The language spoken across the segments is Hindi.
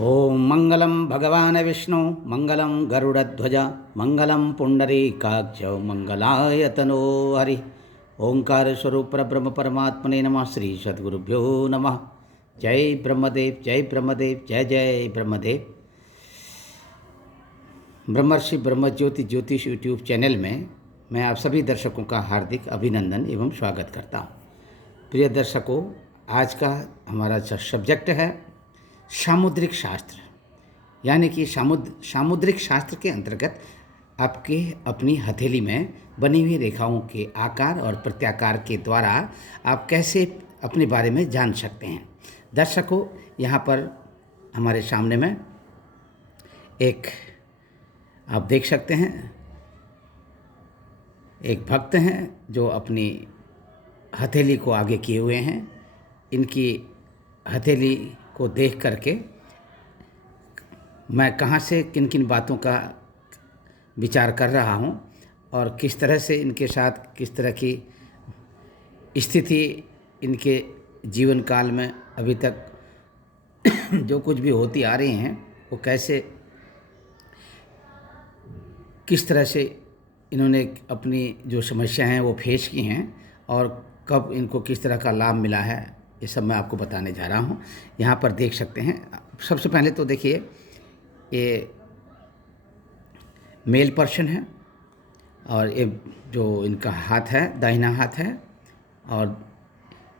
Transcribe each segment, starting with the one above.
ओम मंगलम भगवान विष्णु मंगलम गरुड़ध्वज मंगलम पुंडरीकाक्ष मंगलायतनो हरि ओंकार स्वरूप ब्रह्म परमात्मने नमः। श्री सद्गुरुभ्यो नमः। जय ब्रह्मदेव, जय ब्रह्मदेव, जय जय ब्रह्मदेव। ब्रह्मर्षि ब्रह्मज्योति ज्योतिष यूट्यूब चैनल में मैं आप सभी दर्शकों का हार्दिक अभिनंदन एवं स्वागत करता हूँ। प्रिय दर्शकों, आज का हमारा सब्जेक्ट है सामुद्रिक शास्त्र, यानी कि सामुद्रिक शास्त्र के अंतर्गत आपके अपनी हथेली में बनी हुई रेखाओं के आकार और प्रत्याकार के द्वारा आप कैसे अपने बारे में जान सकते हैं। दर्शकों, यहाँ पर हमारे सामने में एक आप देख सकते हैं, एक भक्त हैं जो अपनी हथेली को आगे किए हुए हैं। इनकी हथेली को देख करके मैं कहाँ से किन किन बातों का विचार कर रहा हूँ और किस तरह से इनके साथ किस तरह की स्थिति इनके जीवन काल में अभी तक जो कुछ भी होती आ रही हैं वो कैसे किस तरह से इन्होंने अपनी जो समस्याएं हैं वो फेस की हैं और कब इनको किस तरह का लाभ मिला है, ये सब मैं आपको बताने जा रहा हूँ। यहाँ पर देख सकते हैं। सबसे पहले तो देखिए, ये मेल पर्सन है और ये जो इनका हाथ है दाहिना हाथ है। और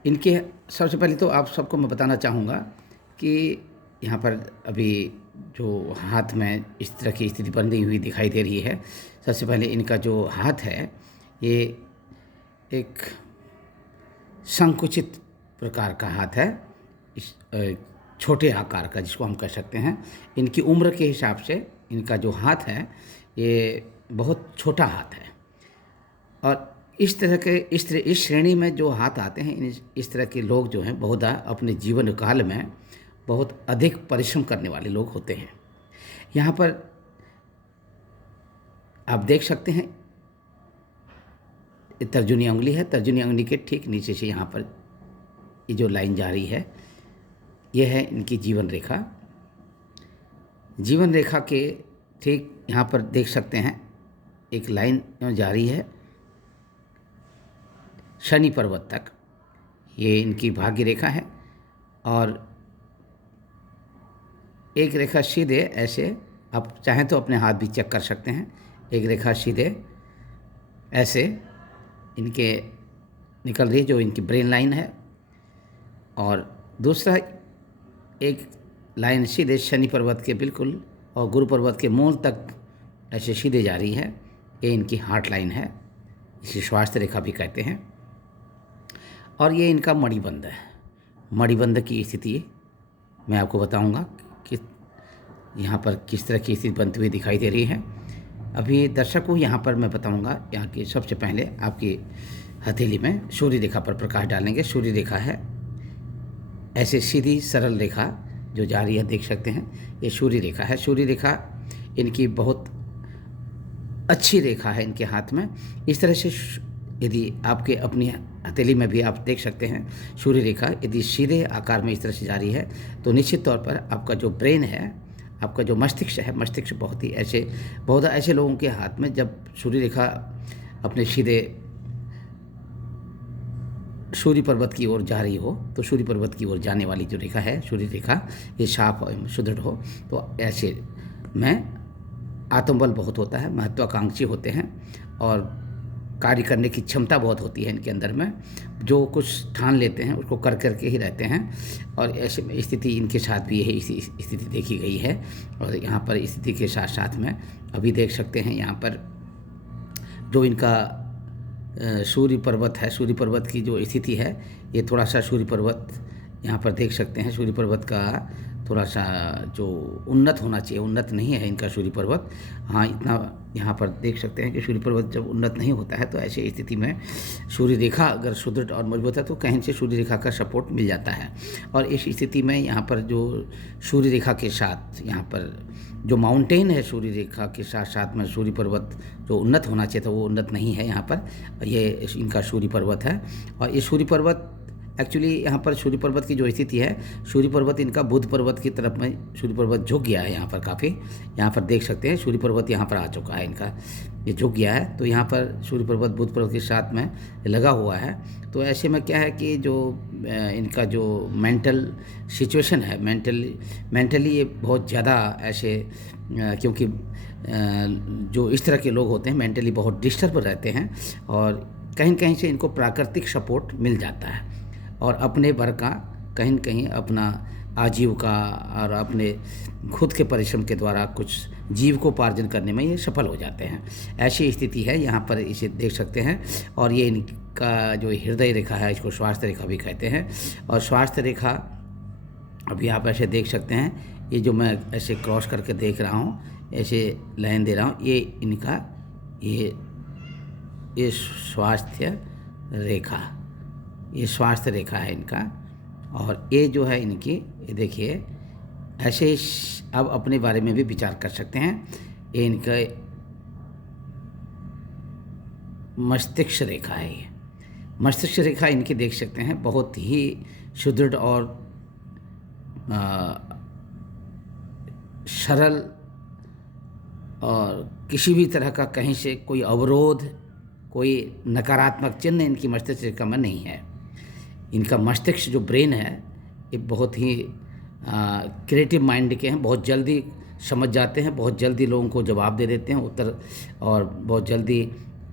इनके सबसे पहले तो आप सबको मैं बताना चाहूँगा कि यहाँ पर अभी जो हाथ में इस तरह की स्थिति बनी हुई दिखाई दे रही है। सबसे पहले इनका जो हाथ है ये एक संकुचित प्रकार का हाथ है, इस छोटे आकार का जिसको हम कह सकते हैं। इनकी उम्र के हिसाब से इनका जो हाथ है ये बहुत छोटा हाथ है। और इस तरह के इस श्रेणी में जो हाथ आते हैं, इस तरह के लोग जो हैं बहुधा अपने जीवन काल में बहुत अधिक परिश्रम करने वाले लोग होते हैं। यहाँ पर आप देख सकते हैं तर्जनी उंगली है। तर्जनी उंगली के ठीक नीचे से यहाँ पर ये जो लाइन जा रही है ये है इनकी जीवन रेखा। जीवन रेखा के ठीक यहाँ पर देख सकते हैं एक लाइन जा रही है शनि पर्वत तक, ये इनकी भाग्य रेखा है। और एक रेखा सीधे ऐसे, आप चाहें तो अपने हाथ भी चेक कर सकते हैं, एक रेखा सीधे ऐसे इनके निकल रही है जो इनकी ब्रेन लाइन है। और दूसरा एक लाइन सीधे शनि पर्वत के बिल्कुल और गुरु पर्वत के मूल तक ऐसे सीधे जा रही है, ये इनकी हार्ट लाइन है, इसे स्वास्थ्य रेखा भी कहते हैं। और ये इनका मणिबंध है। मणिबंध की स्थिति मैं आपको बताऊंगा कि यहाँ पर किस तरह की स्थिति बनती हुई दिखाई दे रही है। अभी दर्शकों यहाँ पर मैं बताऊंगा, यहाँ की सबसे पहले आपकी हथेली में सूर्य रेखा पर प्रकाश डालेंगे। सूर्य रेखा है ऐसे सीधी सरल रेखा जो जा रही है, देख सकते हैं ये सूर्य रेखा है। सूर्य रेखा इनकी बहुत अच्छी रेखा है इनके हाथ में। इस तरह से यदि आपके अपनी हथेली में भी आप देख सकते हैं सूर्य रेखा यदि सीधे आकार में इस तरह से जा रही है तो निश्चित तौर पर आपका जो ब्रेन है, आपका जो मस्तिष्क है, मस्तिष्क बहुत ऐसे लोगों के हाथ में जब सूर्य रेखा अपने सीधे सूर्य पर्वत की ओर जा रही हो तो सूर्य पर्वत की ओर जाने वाली जो रेखा है सूर्य रेखा, ये साफ और सुदृढ़ हो तो ऐसे में आत्मबल बहुत होता है, महत्वाकांक्षी होते हैं और कार्य करने की क्षमता बहुत होती है इनके अंदर में। जो कुछ ठान लेते हैं उसको कर करके ही रहते हैं। और ऐसे में स्थिति इनके साथ भी यही स्थिति देखी गई है। और यहाँ पर स्थिति के साथ साथ में अभी देख सकते हैं यहाँ पर जो इनका सूर्य पर्वत है, सूर्य पर्वत की जो स्थिति है ये थोड़ा सा सूर्य पर्वत यहाँ पर देख सकते हैं सूर्य पर्वत का थोड़ा सा जो उन्नत होना चाहिए, उन्नत नहीं है इनका सूर्य पर्वत। हाँ, इतना यहाँ पर देख सकते हैं कि सूर्य पर्वत जब उन्नत नहीं होता है तो ऐसी स्थिति में सूर्य रेखा अगर सुदृढ़ और मजबूत है तो कहीं से सूर्य रेखा का सपोर्ट मिल जाता है। और इस स्थिति में यहाँ पर जो सूर्य रेखा के साथ यहाँ पर जो माउंटेन है, सूर्य रेखा के साथ साथ में सूर्य पर्वत जो उन्नत होना चाहिए था वो उन्नत नहीं है यहाँ पर, ये इनका सूर्य पर्वत है। और ये सूर्य पर्वत एक्चुअली यहाँ पर सूर्य पर्वत की जो स्थिति है, सूर्य पर्वत इनका बुध पर्वत की तरफ में सूर्य पर्वत झुक गया है यहाँ पर काफ़ी। यहाँ पर देख सकते हैं सूर्य पर्वत यहाँ पर आ चुका है, इनका ये झुक गया है। तो यहाँ पर सूर्य पर्वत बुध पर्वत के साथ में लगा हुआ है। तो ऐसे में क्या है कि जो इनका जो मेंटल सिचुएशन है, मेंटली ये बहुत ज़्यादा ऐसे क्योंकि जो इस तरह के लोग होते हैं मेंटली बहुत डिस्टर्ब रहते हैं, और कहीं कहीं से इनको प्राकृतिक सपोर्ट मिल जाता है, और अपने भर का कहीं न कहीं अपना आजीविका और अपने खुद के परिश्रम के द्वारा कुछ जीविकोपार्जन करने में ये सफल हो जाते हैं। ऐसी स्थिति है यहाँ पर, इसे देख सकते हैं। और ये इनका जो हृदय रेखा है, इसको स्वास्थ्य रेखा भी कहते हैं। और स्वास्थ्य रेखा अभी आप ऐसे देख सकते हैं, ये जो मैं ऐसे क्रॉस करके देख रहा हूँ, ऐसे लाइन दे रहा हूँ, ये इनका ये स्वास्थ्य रेखा, ये स्वास्थ्य रेखा है इनका। और ये जो है इनकी, ये देखिए ऐसे अब अपने बारे में भी विचार कर सकते हैं। ये इनका मस्तिष्क रेखा है, ये मस्तिष्क रेखा इनकी देख सकते हैं, बहुत ही सुदृढ़ और सरल, और किसी भी तरह का कहीं से कोई अवरोध, कोई नकारात्मक चिन्ह इनकी मस्तिष्क रेखा में नहीं है। इनका मस्तिष्क जो ब्रेन है ये बहुत ही क्रिएटिव माइंड के हैं, बहुत जल्दी समझ जाते हैं, बहुत जल्दी लोगों को जवाब दे देते हैं उत्तर, और बहुत जल्दी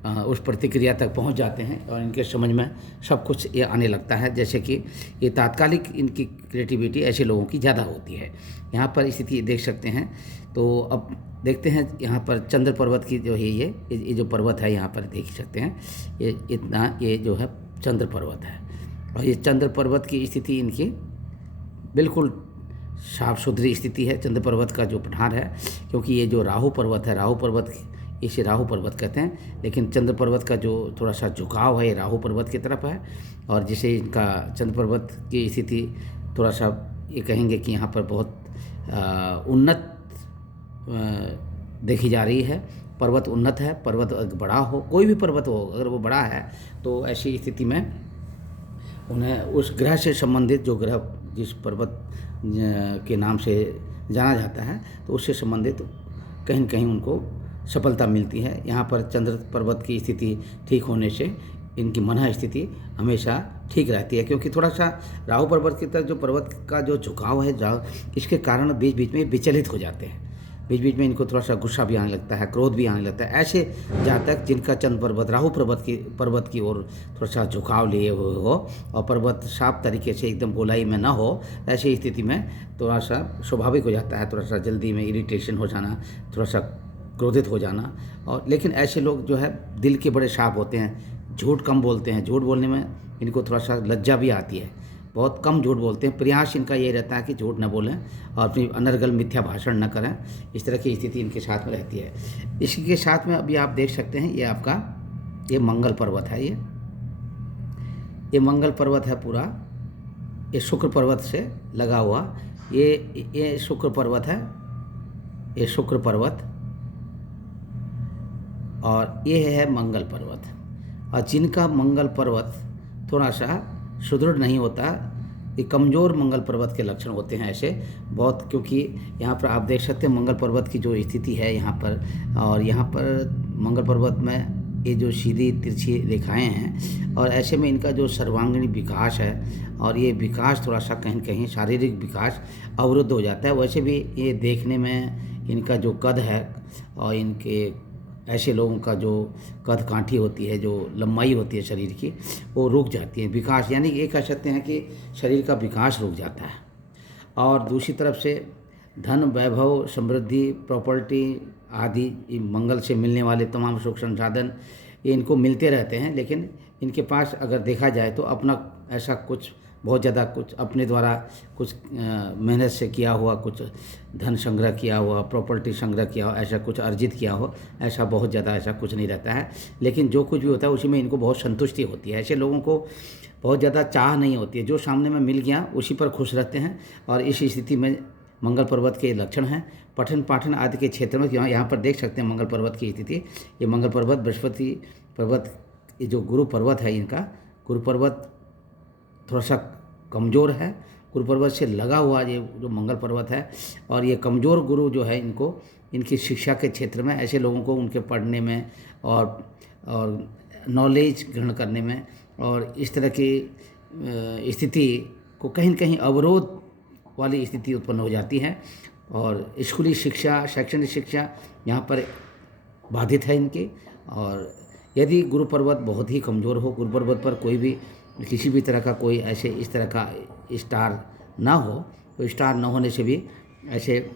उस प्रतिक्रिया तक पहुंच जाते हैं, और इनके समझ में सब कुछ ये आने लगता है। जैसे कि ये तात्कालिक इनकी क्रिएटिविटी ऐसे लोगों की ज़्यादा होती है। यहाँ पर स्थिति देख सकते हैं। तो अब देखते हैं यहाँ पर चंद्र पर्वत की जो है, ये जो पर्वत है यहाँ पर देख सकते हैं, ये इतना, ये जो है चंद्र पर्वत है। और ये चंद्र पर्वत की स्थिति इनकी बिल्कुल साफ सुथरी स्थिति है। चंद्र पर्वत का जो पठार है, क्योंकि ये जो राहु पर्वत है, राहु पर्वत इसे राहु पर्वत कहते हैं, लेकिन चंद्र पर्वत का जो थोड़ा सा झुकाव है ये राहु पर्वत की तरफ है। और जिसे इनका चंद्र पर्वत की स्थिति थोड़ा सा ये कहेंगे कि यहाँ पर बहुत उन्नत देखी जा रही है। पर्वत उन्नत है, पर्वत बड़ा हो, कोई भी पर्वत हो, अगर वो बड़ा है तो ऐसी स्थिति में उन्हें उस ग्रह से संबंधित, जो ग्रह जिस पर्वत के नाम से जाना जाता है, तो उससे संबंधित कहीं न कहीं उनको सफलता मिलती है। यहाँ पर चंद्र पर्वत की स्थिति ठीक होने से इनकी मन स्थिति हमेशा ठीक रहती है, क्योंकि थोड़ा सा राहु पर्वत की तरफ जो पर्वत का जो झुकाव है, इसके कारण बीच बीच में विचलित हो जाते हैं, बीच बीच में इनको थोड़ा सा गुस्सा भी आने लगता है, क्रोध भी आने लगता है। ऐसे जातक जिनका चंद्र पर्वत राहु पर्वत की ओर थोड़ा सा झुकाव लिए हुए हो, और पर्वत साफ तरीके से एकदम गोलाई में ना हो, ऐसी स्थिति में थोड़ा सा स्वाभाविक हो जाता है, थोड़ा सा जल्दी में इरिटेशन हो जाना, थोड़ा सा क्रोधित हो जाना। और लेकिन ऐसे लोग जो है दिल के बड़े साफ होते हैं, झूठ कम बोलते हैं, झूठ बोलने में इनको थोड़ा सा लज्जा भी आती है, बहुत कम झूठ बोलते हैं। प्रयास इनका ये रहता है कि झूठ न बोलें और अपनी अनर्गल मिथ्या भाषण न करें। इस तरह की स्थिति इनके साथ में रहती है। इसके साथ में अभी आप देख सकते हैं, ये आपका ये मंगल पर्वत है, ये मंगल पर्वत है पूरा, ये शुक्र पर्वत से लगा हुआ, ये शुक्र पर्वत है, ये शुक्र पर्वत, और ये है मंगल पर्वत। और जिनका मंगल पर्वत थोड़ा सा सुदृढ़ नहीं होता, ये कमज़ोर मंगल पर्वत के लक्षण होते हैं ऐसे बहुत, क्योंकि यहाँ पर आप देख सकते हैं मंगल पर्वत की जो स्थिति है यहाँ पर, और यहाँ पर मंगल पर्वत में ये जो सीधी तिरछी रेखाएं हैं, और ऐसे में इनका जो सर्वांगीण विकास है, और ये विकास थोड़ा सा कहीं कहीं शारीरिक विकास अवरुद्ध हो जाता है। वैसे भी ये देखने में इनका जो कद है, और इनके ऐसे लोगों का जो कद काठी होती है, जो लंबाई होती है शरीर की, वो रुक जाती है, विकास, यानी ये कह सकते हैं कि शरीर का विकास रुक जाता है। और दूसरी तरफ से धन, वैभव, समृद्धि, प्रॉपर्टी आदि मंगल से मिलने वाले तमाम सुख संसाधन ये इनको मिलते रहते हैं, लेकिन इनके पास अगर देखा जाए तो अपना ऐसा कुछ बहुत ज़्यादा कुछ अपने द्वारा कुछ मेहनत से किया हुआ, कुछ धन संग्रह किया हुआ, प्रॉपर्टी संग्रह किया हुआ, ऐसा कुछ अर्जित किया हो, ऐसा बहुत ज़्यादा ऐसा कुछ नहीं रहता है। लेकिन जो कुछ भी होता है उसी में इनको बहुत संतुष्टि होती है। ऐसे लोगों को बहुत ज़्यादा चाह नहीं होती है, जो सामने में मिल गया उसी पर खुश रहते हैं। और इस स्थिति में मंगल पर्वत के लक्षण हैं। पठन पाठन आदि के क्षेत्र में यहाँ पर देख सकते हैं मंगल पर्वत की स्थिति। ये मंगल पर्वत, बृहस्पति पर्वत, ये जो गुरु पर्वत है इनका, गुरु पर्वत थोड़ा सा कमज़ोर है। गुरु पर्वत से लगा हुआ ये जो मंगल पर्वत है, और ये कमज़ोर गुरु जो है इनको इनकी शिक्षा के क्षेत्र में ऐसे लोगों को उनके पढ़ने में और नॉलेज ग्रहण करने में और इस तरह की स्थिति को कहीं न कहीं अवरोध वाली स्थिति उत्पन्न हो जाती है, और स्कूली शिक्षा, शैक्षणिक शिक्षा यहाँ पर बाधित है इनकी। और यदि गुरु पर्वत बहुत ही कमज़ोर हो, गुरु पर्वत पर कोई भी किसी भी तरह का कोई ऐसे इस तरह का स्टार ना हो, तो स्टार न होने से भी ऐसे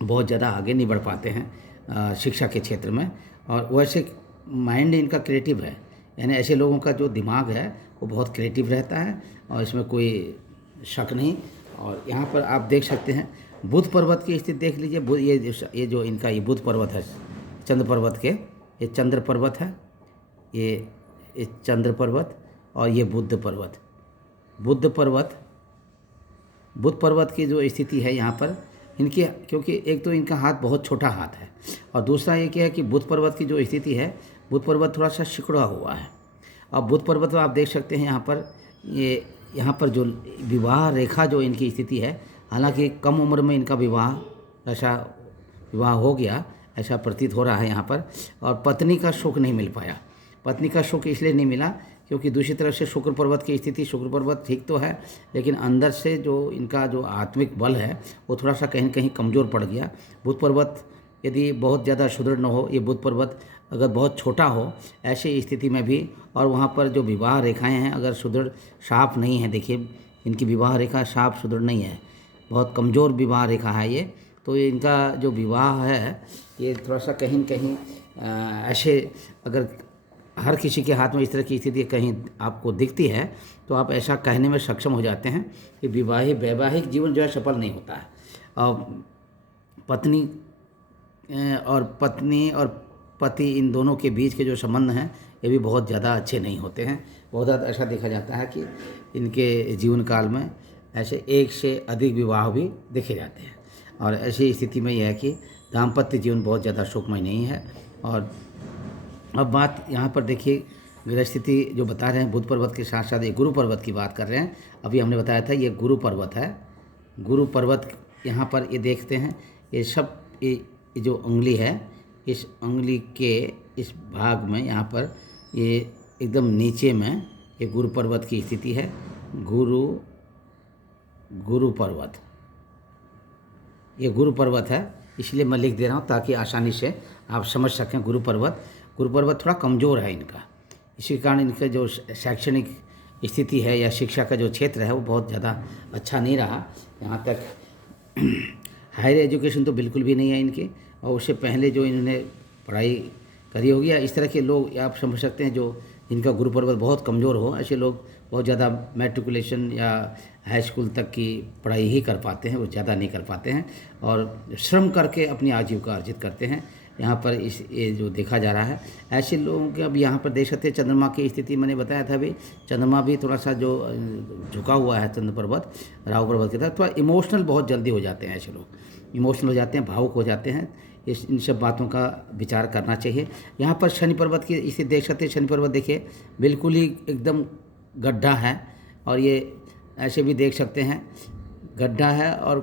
बहुत ज़्यादा आगे नहीं बढ़ पाते हैं शिक्षा के क्षेत्र में। और वैसे माइंड इनका क्रिएटिव है, यानी ऐसे लोगों का जो दिमाग है वो बहुत क्रिएटिव रहता है, और इसमें कोई शक नहीं। और यहाँ पर आप देख सकते हैं बुध पर्वत की स्थिति देख लीजिए। ये जो इनका ये बुध पर्वत है, चंद्र पर्वत के, ये चंद्र पर्वत है, ये चंद्र पर्वत, और ये बुध पर्वत। बुध पर्वत की जो स्थिति है यहाँ पर इनकी, क्योंकि एक तो इनका हाथ बहुत छोटा हाथ है, और दूसरा ये क्या है कि बुध पर्वत की जो स्थिति है, बुध पर्वत थोड़ा सा सिकुड़ा हुआ है। और बुध पर्वत में आप देख सकते हैं यहाँ पर जो विवाह रेखा जो इनकी स्थिति है, हालांकि कम उम्र में इनका विवाह हो गया ऐसा प्रतीत हो रहा है यहाँ पर। और पत्नी का सुख नहीं मिल पाया। पत्नी का सुख इसलिए नहीं मिला क्योंकि दूसरी तरफ से शुक्र पर्वत की स्थिति, शुक्र पर्वत ठीक तो है लेकिन अंदर से जो इनका जो आत्मिक बल है वो थोड़ा सा कहीं कहीं कमज़ोर पड़ गया। बुध पर्वत यदि बहुत ज़्यादा सुदृढ़ न हो, ये बुध पर्वत अगर बहुत छोटा हो ऐसी स्थिति में भी, और वहाँ पर जो विवाह रेखाएं हैं अगर सुदृढ़ साफ नहीं है, देखिए इनकी विवाह रेखा साफ सुदृढ़ नहीं है, बहुत कमज़ोर विवाह रेखा है ये, तो इनका जो विवाह है ये थोड़ा सा कहीं कहीं ऐसे, अगर हर किसी के हाथ में इस तरह की स्थिति कहीं आपको दिखती है तो आप ऐसा कहने में सक्षम हो जाते हैं कि वैवाहिक जीवन जो है सफल नहीं होता है। और पत्नी और पति इन दोनों के बीच के जो संबंध हैं ये भी बहुत ज़्यादा अच्छे नहीं होते हैं। बहुत ज़्यादा ऐसा देखा जाता है कि इनके जीवन काल में ऐसे एक से अधिक विवाह भी देखे जाते हैं, और ऐसी स्थिति में यह है कि दाम्पत्य जीवन बहुत ज़्यादा सुखमय नहीं है। और अब बात यहाँ पर देखिए, ग्रह स्थिति जो बता रहे हैं बुध पर्वत के साथ साथ ये गुरु पर्वत की बात कर रहे हैं। अभी हमने बताया था ये गुरु पर्वत है। गुरु पर्वत यहाँ पर ये देखते हैं, ये जो उंगली है, इस उंगली के इस भाग में यहाँ पर ये एकदम नीचे में ये गुरु पर्वत की स्थिति है। गुरु पर्वत, ये गुरु पर्वत है, इसलिए मैं लिख दे रहा हूँ ताकि आसानी से आप समझ सकें। गुरु पर्वत थोड़ा कमज़ोर है इनका, इसी कारण इनका जो शैक्षणिक स्थिति है या शिक्षा का जो क्षेत्र है वो बहुत ज़्यादा अच्छा नहीं रहा। यहाँ तक हायर एजुकेशन तो बिल्कुल भी नहीं है इनके, और उससे पहले जो इन्होंने पढ़ाई करी होगी, या इस तरह के लोग आप समझ सकते हैं जो जिनका गुरु पर्वत बहुत कमज़ोर हो, ऐसे लोग बहुत ज़्यादा मैट्रिकुलेशन या हाई स्कूल तक की पढ़ाई ही कर पाते हैं, वो ज़्यादा नहीं कर पाते हैं, और श्रम करके अपनी आजीविका अर्जित करते हैं। यहाँ पर ये जो देखा जा रहा है ऐसे लोगों के, अब यहाँ पर देख सकते हैं चंद्रमा की स्थिति मैंने बताया था अभी, चंद्रमा भी थोड़ा सा जो झुका हुआ है चंद्र पर्वत राहु पर्वत की तरफ, थोड़ा इमोशनल बहुत जल्दी हो जाते हैं, ऐसे लोग इमोशनल हो जाते हैं, भावुक हो जाते हैं। इन सब बातों का विचार करना चाहिए। यहाँ पर शनि पर्वत की इसे देख सकते हैं, शनि पर्वत देखिए बिल्कुल ही एकदम गड्ढा है, और ये ऐसे भी देख सकते हैं गड्ढा है, और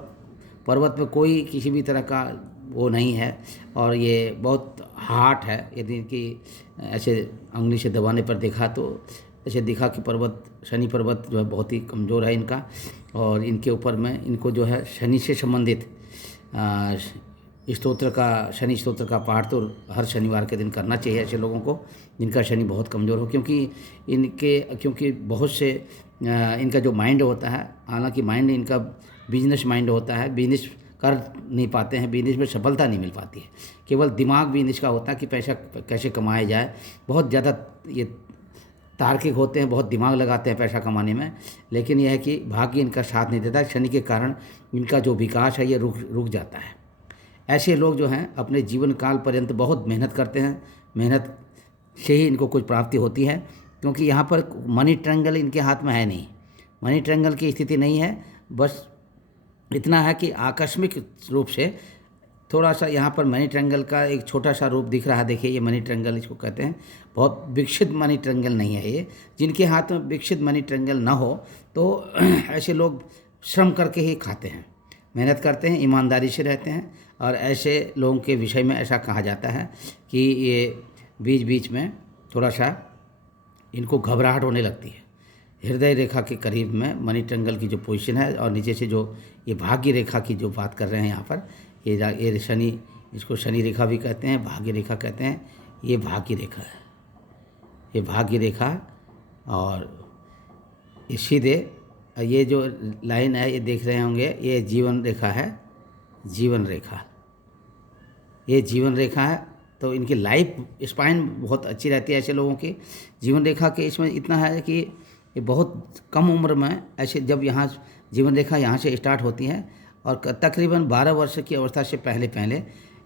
पर्वत में कोई किसी भी तरह का वो नहीं है, और ये बहुत हार्ड है। यदि इनकी ऐसे उंगली से दबाने पर देखा तो ऐसे दिखा कि शनि पर्वत जो है बहुत ही कमज़ोर है इनका, और इनके ऊपर में इनको जो है शनि से संबंधित शनि स्तोत्र का पाठ तो हर शनिवार के दिन करना चाहिए ऐसे लोगों को जिनका शनि बहुत कमज़ोर हो, क्योंकि बहुत से इनका जो माइंड होता है, हालांकि माइंड इनका बिजनेस माइंड होता है, बिजनेस कर नहीं पाते हैं, बिजनेस में सफलता नहीं मिल पाती है, केवल दिमाग बिजनेस का होता है कि पैसा कैसे कमाया जाए। बहुत ज़्यादा ये तार्किक होते हैं, बहुत दिमाग लगाते हैं पैसा कमाने में, लेकिन यह है कि भाग्य इनका साथ नहीं देता। शनि के कारण इनका जो विकास है ये रुक जाता है। ऐसे लोग जो हैं अपने जीवन काल पर्यंत बहुत मेहनत करते हैं, मेहनत से ही इनको कुछ प्राप्ति होती है, क्योंकि यहाँ पर मनी ट्रायंगल इनके हाथ में है नहीं, मनी ट्रायंगल की स्थिति नहीं है। बस इतना है कि आकस्मिक रूप से थोड़ा सा यहाँ पर मनी ट्रायंगल का एक छोटा सा रूप दिख रहा है। देखिए ये मनी ट्रायंगल इसको कहते हैं। बहुत विकसित मनी ट्रायंगल नहीं है ये। जिनके हाथ में विकसित मनी ट्रायंगल ना हो तो ऐसे लोग श्रम करके ही खाते हैं, मेहनत करते हैं, ईमानदारी से रहते हैं। और ऐसे लोगों के विषय में ऐसा कहा जाता है कि ये बीच बीच में थोड़ा सा इनको घबराहट होने लगती है। हृदय रेखा के करीब में मनी ट्रायंगल की जो पोजीशन है और नीचे से जो ये भाग्य रेखा की जो बात कर रहे हैं यहाँ पर, ये शनि, इसको शनि रेखा भी कहते हैं, भाग्य रेखा कहते हैं। ये भाग्य रेखा है, ये भाग्य रेखा। और ये सीधे ये जो लाइन है ये देख रहे होंगे, ये जीवन रेखा है, जीवन रेखा, ये जीवन रेखा है। तो इनकी लाइफ स्पाइन बहुत अच्छी रहती है ऐसे लोगों की। जीवन रेखा के इसमें इतना है कि ये बहुत कम उम्र में ऐसे, जब यहाँ जीवन रेखा यहाँ से स्टार्ट होती है और तकरीबन 12 वर्ष की अवस्था से पहले पहले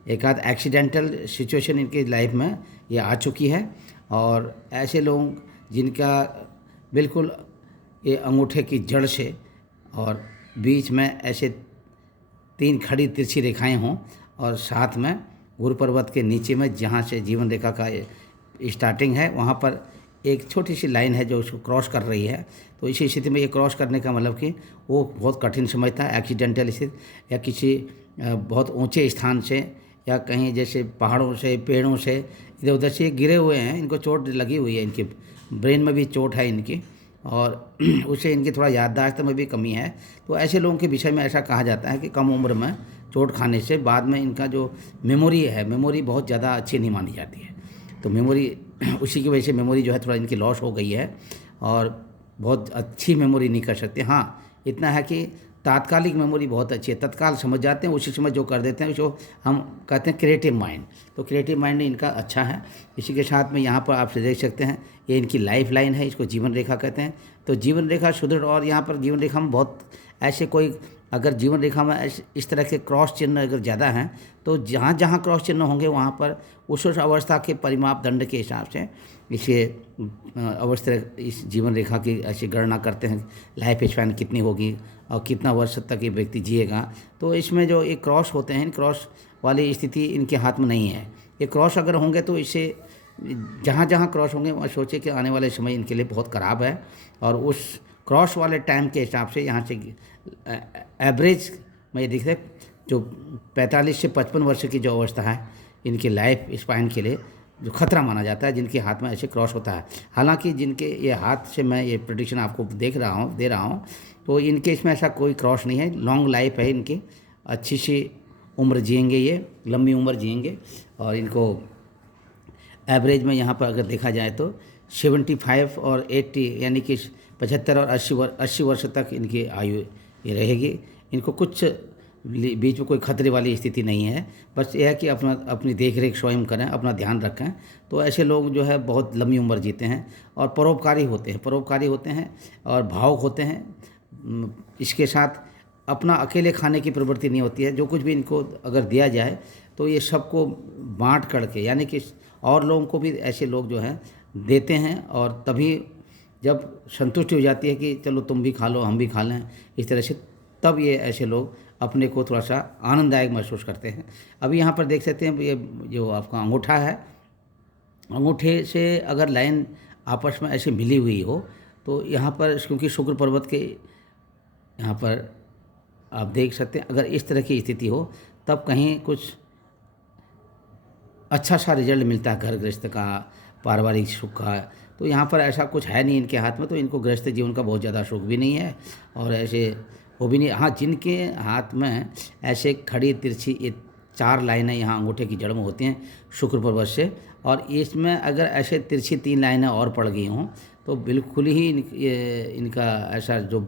एक आध एक्सीडेंटल सिचुएशन इनकी लाइफ में ये आ चुकी है। और ऐसे लोग जिनका बिल्कुल ये अंगूठे की जड़ से और बीच में ऐसे 3 खड़ी तिरछी रेखाएं हों और साथ में गुरु पर्वत के नीचे में जहाँ से जीवन रेखा का स्टार्टिंग है वहाँ पर एक छोटी सी लाइन है जो उसको क्रॉस कर रही है। तो इसी स्थिति में ये क्रॉस करने का मतलब कि वो बहुत कठिन समझता है, एक्सीडेंटल स्थिति या किसी बहुत ऊंचे स्थान से या कहीं जैसे पहाड़ों से, पेड़ों से इधर उधर से गिरे हुए हैं, इनको चोट लगी हुई है, इनकी ब्रेन में भी चोट है इनकी और उससे इनकी थोड़ा याददाश्त में भी कमी है। तो ऐसे लोगों के विषय में ऐसा कहा जाता है कि कम उम्र में चोट खाने से बाद में इनका जो मेमोरी है, मेमोरी बहुत ज़्यादा अच्छी नहीं मानी जाती है। तो मेमोरी, उसी की वजह से मेमोरी जो है थोड़ा इनकी लॉस हो गई है और बहुत अच्छी मेमोरी नहीं कर सकते। हाँ, इतना है कि तात्कालिक मेमोरी बहुत अच्छी है, तत्काल समझ जाते हैं, उसी समय जो कर देते हैं जो हम कहते हैं क्रिएटिव माइंड। तो क्रिएटिव माइंड इनका अच्छा है। इसी के साथ में यहाँ पर आप देख सकते हैं ये इनकी लाइफ लाइन है, इसको जीवन रेखा कहते हैं। तो जीवन रेखा सुदृढ़, और यहाँ पर जीवन रेखा में बहुत ऐसे कोई, अगर जीवन रेखा में इस तरह के क्रॉस चिन्ह अगर ज़्यादा हैं तो जहाँ जहाँ क्रॉस चिन्ह होंगे वहाँ पर उस अवस्था के परिमाप दंड के हिसाब से इसे अवस्था, इस जीवन रेखा की ऐसी गणना करते हैं, लाइफ स्पैन कितनी होगी और कितना वर्ष तक ये व्यक्ति जिएगा। तो इसमें जो ये क्रॉस होते हैं, क्रॉस वाली स्थिति इनके हाथ में नहीं है। ये क्रॉस अगर होंगे तो इससे जहाँ जहाँ क्रॉस होंगे वहाँ सोचे कि आने वाले समय इनके लिए बहुत ख़राब है। और उस क्रॉस वाले टाइम के हिसाब से यहाँ से एवरेज में ये दिख रहे जो 45 से 55 वर्ष की जो अवस्था है इनकी लाइफ स्पाइन के लिए जो खतरा माना जाता है, जिनके हाथ में ऐसे क्रॉस होता है। हालांकि जिनके ये हाथ से मैं ये प्रेडिक्शन आपको दे रहा हूँ तो इनके इसमें ऐसा कोई क्रॉस नहीं है, लॉन्ग लाइफ है इनकी, अच्छी सी उम्र जिएंगे, ये लंबी उम्र जिएंगे। और इनको एवरेज में यहाँ पर अगर देखा जाए तो 75 और 80 यानी कि 75 और 80 वर्ष तक इनकी आयु ये रहेगी। इनको कुछ बीच में कोई खतरे वाली स्थिति नहीं है, बस यह है कि अपनी देख रेख स्वयं करें, अपना ध्यान रखें। तो ऐसे लोग जो है बहुत लंबी उम्र जीते हैं और परोपकारी होते हैं और भावुक होते हैं। इसके साथ अपना अकेले खाने की प्रवृत्ति नहीं होती है। जो कुछ भी इनको अगर दिया जाए तो ये सबको बांट करके, यानी कि और लोगों को भी ऐसे लोग जो हैं देते हैं और तभी जब संतुष्टि हो जाती है कि चलो तुम भी खा लो, हम भी खा लें, इस तरह से, तब ये ऐसे लोग अपने को थोड़ा सा आनंददायक महसूस करते हैं। अभी यहाँ पर देख सकते हैं ये जो आपका अंगूठा है, अंगूठे से अगर लाइन आपस में ऐसे मिली हुई हो तो यहाँ पर, क्योंकि शुक्र पर्वत के यहाँ पर आप देख सकते हैं, अगर इस तरह की स्थिति हो तब कहीं कुछ अच्छा सा रिजल्ट मिलता है घर गृहस्थ का, पारिवारिक सुख का। तो यहाँ पर ऐसा कुछ है नहीं इनके हाथ में, तो इनको गृहस्थ जीवन का बहुत ज़्यादा सुख भी नहीं है और ऐसे वो भी नहीं। हाँ, जिनके हाथ में ऐसे खड़ी तिरछी ये 4 लाइनें यहाँ अंगूठे की जड़ में होती हैं शुक्र पर्वत से, और इसमें अगर ऐसे तिरछी 3 लाइनें और पड़ गई हों तो बिल्कुल ही इनका ऐसा जो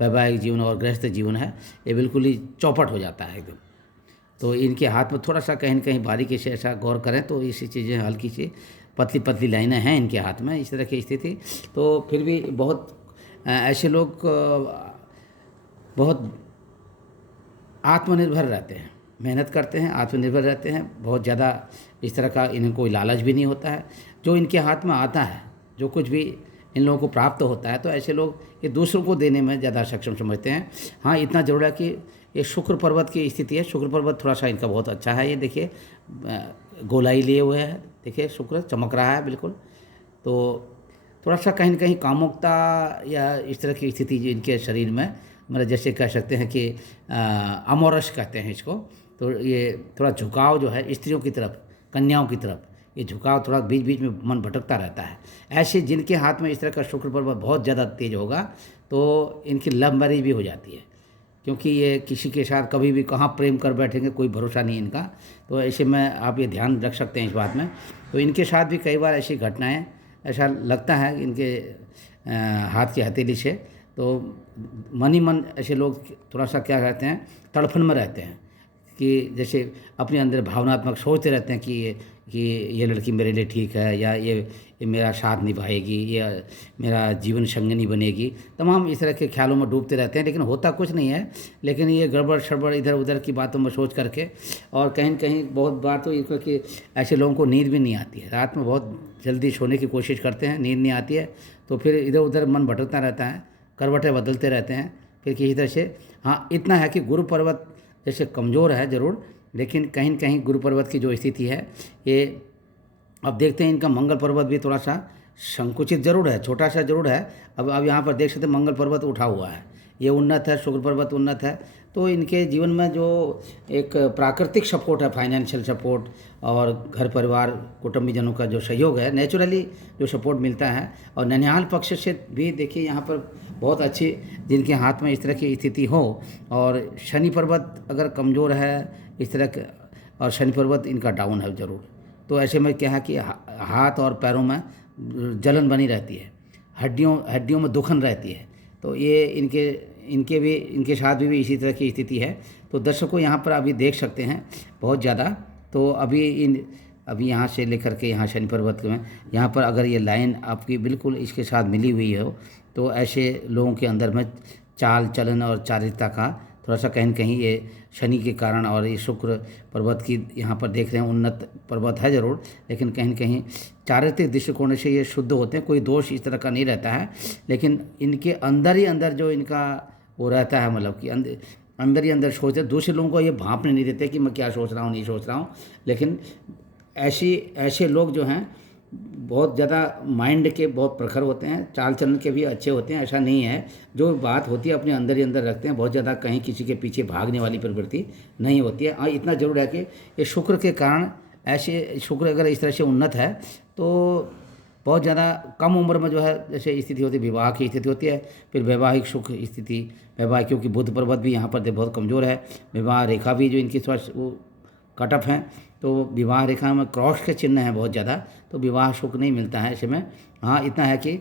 वैवाहिक जीवन और गृहस्थ जीवन है ये बिल्कुल ही चौपट हो जाता है एकदम। तो इनके हाथ में थोड़ा सा कहीं न कहीं बारीकी से ऐसा गौर करें तो इसी चीज़ें, हल्की सी पतली पतली लाइनें हैं इनके हाथ में, इस तरह की स्थिति। तो फिर भी बहुत ऐसे लोग बहुत आत्मनिर्भर रहते हैं, मेहनत करते हैं, आत्मनिर्भर रहते हैं, बहुत ज़्यादा इस तरह का इन्हें कोई लालच भी नहीं होता है। जो इनके हाथ में आता है, जो कुछ भी इन लोगों को प्राप्त होता है, तो ऐसे लोग ये दूसरों को देने में ज़्यादा सक्षम समझते हैं। हाँ, इतना ज़रूर है कि ये शुक्र पर्वत की स्थिति है। शुक्र पर्वत थोड़ा सा इनका बहुत अच्छा है। ये देखिए गोलाई लिए हुए है, देखिए शुक्र चमक रहा है बिल्कुल। तो थोड़ा सा कहीं न कहीं कामुकता या इस तरह की स्थिति जो इनके शरीर में, मतलब जैसे कह सकते हैं कि अमोरस कहते हैं इसको। तो ये थोड़ा झुकाव जो है स्त्रियों की तरफ, कन्याओं की तरफ, ये झुकाव थोड़ा बीच बीच में मन भटकता रहता है। ऐसे जिनके हाथ में इस तरह का शुक्र पर्वत बहुत ज़्यादा तेज होगा तो इनकी लव मैरिज भी हो जाती है, क्योंकि ये किसी के साथ कभी भी कहाँ प्रेम कर बैठेंगे कोई भरोसा नहीं इनका। तो ऐसे में आप ये ध्यान रख सकते हैं इस बात में। तो इनके साथ भी कई बार ऐसी घटनाएं, ऐसा लगता है इनके हाथ की हथेली से, तो मन ही मन ऐसे लोग थोड़ा सा क्या कहते हैं, तड़फन में रहते हैं कि जैसे अपने अंदर भावनात्मक सोचते रहते हैं कि ये लड़की मेरे लिए ठीक है, या ये मेरा साथ निभाएगी, या मेरा जीवन संगिनी बनेगी। तमाम इस तरह के ख्यालों में डूबते रहते हैं, लेकिन होता कुछ नहीं है। लेकिन ये गड़बड़ शड़बड़ इधर उधर की बातों में सोच करके, और कहीं न कहीं बहुत बार तो ये कि ऐसे लोगों को नींद भी नहीं आती है, रात में बहुत जल्दी सोने की कोशिश करते हैं, नींद नहीं आती है, तो फिर इधर उधर मन भटकता रहता है, करवटें बदलते रहते हैं फिर किसी तरह से। हाँ, इतना है कि गुरु पर्वत जैसे कमज़ोर है ज़रूर, लेकिन कहीं न कहीं गुरु पर्वत की जो स्थिति है, ये अब देखते हैं। इनका मंगल पर्वत भी थोड़ा सा संकुचित जरूर है, छोटा सा जरूर है। अब यहाँ पर देख सकते हैं मंगल पर्वत उठा हुआ है, ये उन्नत है, शुक्र पर्वत उन्नत है। तो इनके जीवन में जो एक प्राकृतिक सपोर्ट है, फाइनेंशियल सपोर्ट और घर परिवार कुटुंबीजनों का जो सहयोग है, नेचुरली जो सपोर्ट मिलता है, और ननिहाल पक्ष से भी देखिए यहाँ पर बहुत अच्छी, जिनके हाथ में इस तरह की स्थिति हो। और शनि पर्वत अगर कमज़ोर है इस तरह के, और शनि पर्वत इनका डाउन है ज़रूर, तो ऐसे में क्या है कि हाथ और पैरों में जलन बनी रहती है, हड्डियों में दुखन रहती है। तो ये इनके साथ भी इसी तरह की स्थिति है। तो दर्शकों यहाँ पर अभी देख सकते हैं बहुत ज़्यादा। तो अभी यहाँ से लेकर के यहाँ शनि पर्वत में, यहाँ पर अगर ये लाइन आपकी बिल्कुल इसके साथ मिली हुई हो, तो ऐसे लोगों के अंदर में चाल चलन और चारित्र्य का थोड़ा सा कहीं न कहीं ये शनि के कारण, और ये शुक्र पर्वत की यहाँ पर देख रहे हैं उन्नत पर्वत है ज़रूर, लेकिन कहीं न कहीं चारित्रिक दृष्टिकोण से ये शुद्ध होते हैं, कोई दोष इस तरह का नहीं रहता है। लेकिन इनके अंदर ही अंदर जो इनका वो रहता है, मतलब कि अंदर ही अंदर सोचते, दूसरे लोगों को ये भांपने नहीं देते कि मैं क्या सोच रहा हूँ नहीं सोच रहा हूँ। लेकिन ऐसे लोग जो हैं बहुत ज़्यादा माइंड के बहुत प्रखर होते हैं, चाल चलन के भी अच्छे होते हैं, ऐसा नहीं है। जो बात होती है अपने अंदर ही अंदर रखते हैं, बहुत ज़्यादा कहीं किसी के पीछे भागने वाली प्रवृत्ति नहीं होती है। हाँ, इतना जरूर है कि ये शुक्र के कारण, ऐसे शुक्र अगर इस तरह से उन्नत है तो बहुत ज़्यादा कम उम्र में जो है जैसे स्थिति होती है, विवाह की स्थिति होती है। फिर वैवाहिक सुख स्थिति, क्योंकि बुध पर्वत भी यहाँ पर बहुत कमज़ोर है, विवाह रेखा भी जो इनकी थोड़ा वो कट ऑफ है, तो विवाह रेखा में क्रॉस के चिन्ह हैं बहुत ज़्यादा, तो विवाह सुख नहीं मिलता है ऐसे में। हाँ, इतना है कि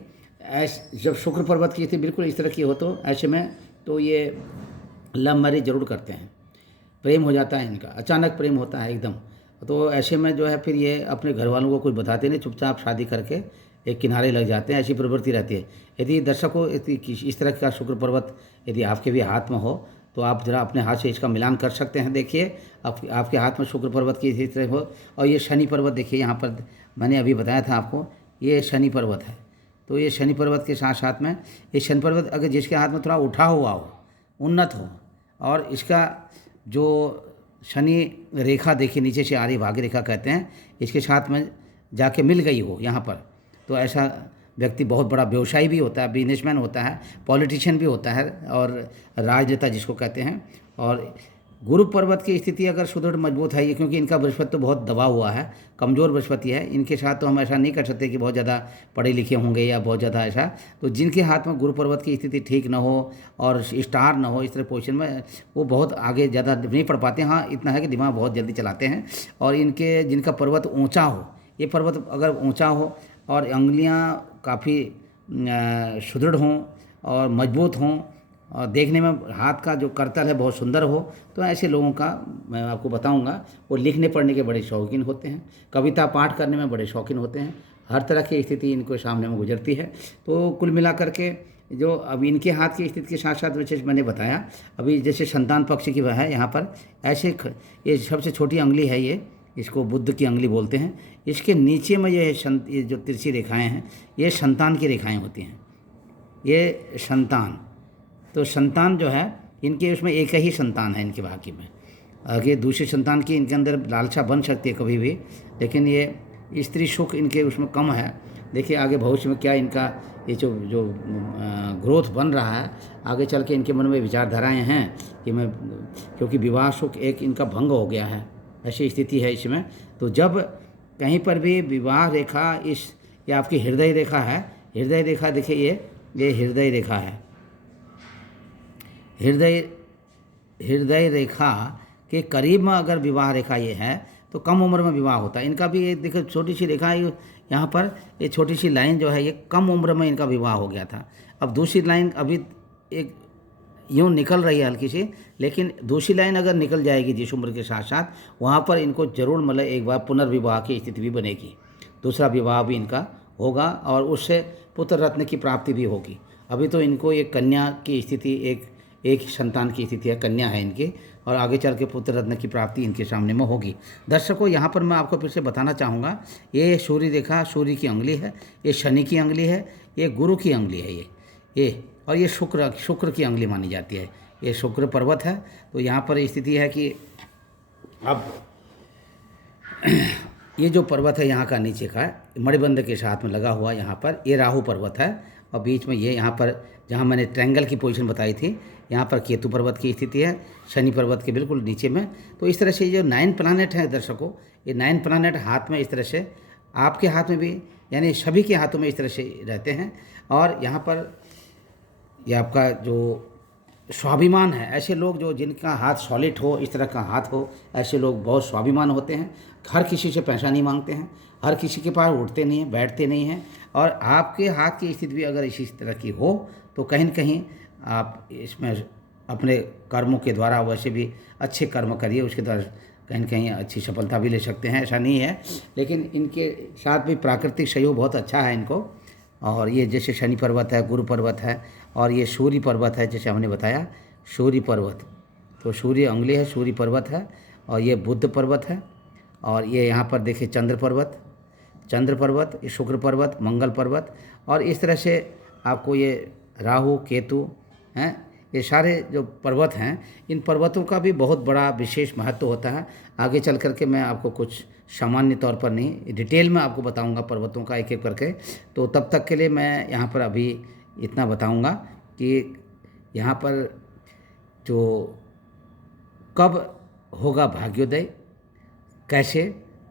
जब शुक्र पर्वत की स्थिति बिल्कुल इस तरह की हो तो ऐसे में तो ये लव मैरिज जरूर करते हैं, प्रेम हो जाता है इनका, अचानक प्रेम होता है एकदम। तो ऐसे में जो है फिर ये अपने घर वालों को कुछ बताते नहीं, चुपचाप शादी करके एक किनारे लग जाते हैं, ऐसी प्रवृत्ति रहती है। यदि दर्शकों इस तरह का शुक्र पर्वत यदि आपके भी हाथ में हो तो आप ज़रा अपने हाथ से इसका मिलान कर सकते हैं। देखिए आपके हाथ में शुक्र पर्वत की इस तरह हो, और ये शनि पर्वत देखिए यहाँ पर मैंने अभी बताया था आपको, ये शनि पर्वत है। तो ये शनि पर्वत के साथ साथ में ये शनि पर्वत अगर जिसके हाथ में थोड़ा उठा हुआ हो, उन्नत हो, और इसका जो शनि रेखा देखिए नीचे से आ रही, भाग्य रेखा कहते हैं, इसके साथ में जाके मिल गई हो यहाँ पर, तो ऐसा व्यक्ति बहुत बड़ा व्यवसायी भी होता है, बिजनेसमैन होता है, पॉलिटिशियन भी होता है, और राजनेता जिसको कहते हैं। और गुरु पर्वत की स्थिति अगर सुदृढ़ मजबूत है ये, क्योंकि इनका बृहस्पति तो बहुत दबा हुआ है, कमज़ोर बृहस्पति है, इनके साथ तो हम ऐसा नहीं कर सकते कि बहुत ज़्यादा पढ़े लिखे होंगे या बहुत ज़्यादा ऐसा। तो जिनके हाथ में गुरु पर्वत की स्थिति ठीक ना हो और स्टार ना हो इस तरह पोजिशन में, वो बहुत आगे ज़्यादा नहीं पढ़ पाते। हाँ, इतना है कि दिमाग बहुत जल्दी चलाते हैं। और जिनका पर्वत ऊँचा हो, ये पर्वत अगर ऊँचा हो और अंगुलियाँ काफ़ी सुदृढ़ हों और मजबूत हों, और देखने में हाथ का जो करतल है बहुत सुंदर हो, तो ऐसे लोगों का मैं आपको बताऊंगा, वो लिखने पढ़ने के बड़े शौकीन होते हैं, कविता पाठ करने में बड़े शौकीन होते हैं, हर तरह की स्थिति इनको सामने में गुजरती है। तो कुल मिलाकर के जो अब इनके हाथ की स्थिति के साथ साथ विशेष मैंने बताया, अभी जैसे संतान पक्ष की वह है यहाँ पर ऐसे, ये सबसे छोटी अंगुली है, ये इसको बुद्ध की अंगुली बोलते हैं। इसके नीचे में ये जो तिरछी रेखाएं हैं, ये संतान की रेखाएं होती हैं, ये संतान। तो संतान जो है इनके उसमें एक ही संतान है इनके भाग्य में। आगे दूसरी संतान की इनके अंदर लालसा बन सकती है कभी भी, लेकिन ये स्त्री सुख इनके उसमें कम है। देखिए आगे भविष्य में क्या इनका ये जो ग्रोथ बन रहा है, आगे चल के इनके मन में विचारधाराएं हैं कि मैं, क्योंकि विवाह सुख एक इनका भंग हो गया है, ऐसी स्थिति है इसमें। तो जब कहीं पर भी विवाह रेखा ये आपकी हृदय रेखा है, हृदय रेखा देखिए ये हृदय रेखा है, हृदय रेखा के करीब में अगर विवाह रेखा ये है तो कम उम्र में विवाह होता है। इनका भी ये देखो छोटी सी रेखा है यहाँ पर, ये छोटी सी लाइन जो है ये कम उम्र में इनका विवाह हो गया था। अब दूसरी लाइन अभी एक यूँ निकल रही है हल्की सी, लेकिन दूसरी लाइन अगर निकल जाएगी जिस उम्र के साथ साथ, वहाँ पर इनको जरूर मतलब एक बार पुनर्विवाह की स्थिति भी बनेगी, दूसरा विवाह भी इनका होगा और उससे पुत्र रत्न की प्राप्ति भी होगी। अभी तो इनको एक कन्या की स्थिति, एक ही संतान की स्थिति है, कन्या है इनकी, और आगे चल के पुत्र रत्न की प्राप्ति इनके सामने में होगी। दर्शकों यहाँ पर मैं आपको फिर से बताना चाहूँगा, ये सूर्य रेखा सूर्य की अंगुली है, ये शनि की अंगुली है, ये गुरु की अंगुली है ये और ये शुक्र की अंगुली मानी जाती है, ये शुक्र पर्वत है। तो यहाँ पर स्थिति है कि अब ये जो पर्वत है यहाँ का नीचे का मणिबंध के साथ में लगा हुआ, यहाँ पर ये राहु पर्वत है और बीच में ये यहाँ पर जहाँ मैंने ट्रायंगल की पोजीशन बताई थी, यहाँ पर केतु पर्वत की स्थिति है, शनि पर्वत के बिल्कुल नीचे में। तो इस तरह से जो 9 प्लैनेट हैं दर्शकों, ये 9 प्लैनेट हाथ में इस तरह से, आपके हाथ में भी, यानी सभी के हाथों में इस तरह से रहते हैं। और यहाँ पर ये आपका जो स्वाभिमान है, ऐसे लोग जो जिनका हाथ सॉलिड हो, इस तरह का हाथ हो, ऐसे लोग बहुत स्वाभिमान होते हैं, हर किसी से पैसा नहीं मांगते हैं, हर किसी के पास उठते नहीं हैं, बैठते नहीं हैं। और आपके हाथ की स्थिति भी अगर इसी तरह की हो तो कहीं न कहीं आप इसमें अपने कर्मों के द्वारा वैसे भी अच्छे कर्म करिए, उसके द्वारा कहीं न कहीं अच्छी सफलता भी ले सकते हैं, ऐसा नहीं है। लेकिन इनके साथ भी प्राकृतिक सहयोग बहुत अच्छा है इनको। और ये जैसे शनि पर्वत है, गुरु पर्वत है, और ये सूर्य पर्वत है, जैसे हमने बताया सूर्य पर्वत, तो सूर्य अंगुली है, सूर्य पर्वत है, और ये बुध पर्वत है, और ये यहाँ पर देखिए चंद्र पर्वत, ये शुक्र पर्वत, मंगल पर्वत, और इस तरह से आपको ये राहु केतु हैं, ये सारे जो पर्वत हैं, इन पर्वतों का भी बहुत बड़ा विशेष महत्व होता है। आगे चल करके मैं आपको कुछ सामान्य तौर पर नहीं, डिटेल में आपको बताऊंगा पर्वतों का एक एक करके। तो तब तक के लिए मैं यहाँ पर अभी इतना बताऊंगा कि यहाँ पर जो कब होगा भाग्योदय, कैसे,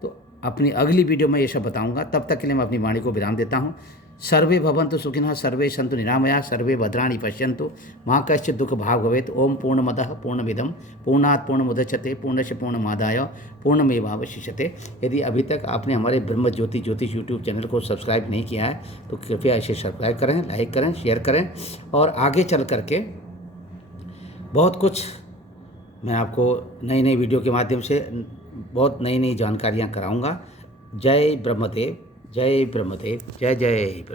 तो अपनी अगली वीडियो में ये सब बताऊंगा। तब तक के लिए मैं अपनी वाणी को विराम देता हूँ। सर्वे भवन्तु सुखिनः, सर्वे सन्तु निरामया, सर्वे भद्राणि पश्यन्तु, मा कश्चित् दुःख भाग् भवेत्। ओम पूर्णमदः पूर्णमिदं पूर्णात् पूर्णमुदच्यते पूर्णस्य पूर्णमादाय पूर्णमेवावशिष्यते। यदि अभी तक आपने हमारे ब्रह्म ज्योति ज्योतिष यूट्यूब चैनल को सब्सक्राइब नहीं किया है तो कृपया इसे सब्सक्राइब करें, लाइक करें, शेयर करें, और आगे चल करके बहुत कुछ मैं आपको नई नई वीडियो के माध्यम से बहुत नई नई जानकारियाँ कराऊँगा। जय ब्रह्मदेव, जय ब्रह्मदेव, जय जय ब्रह्म।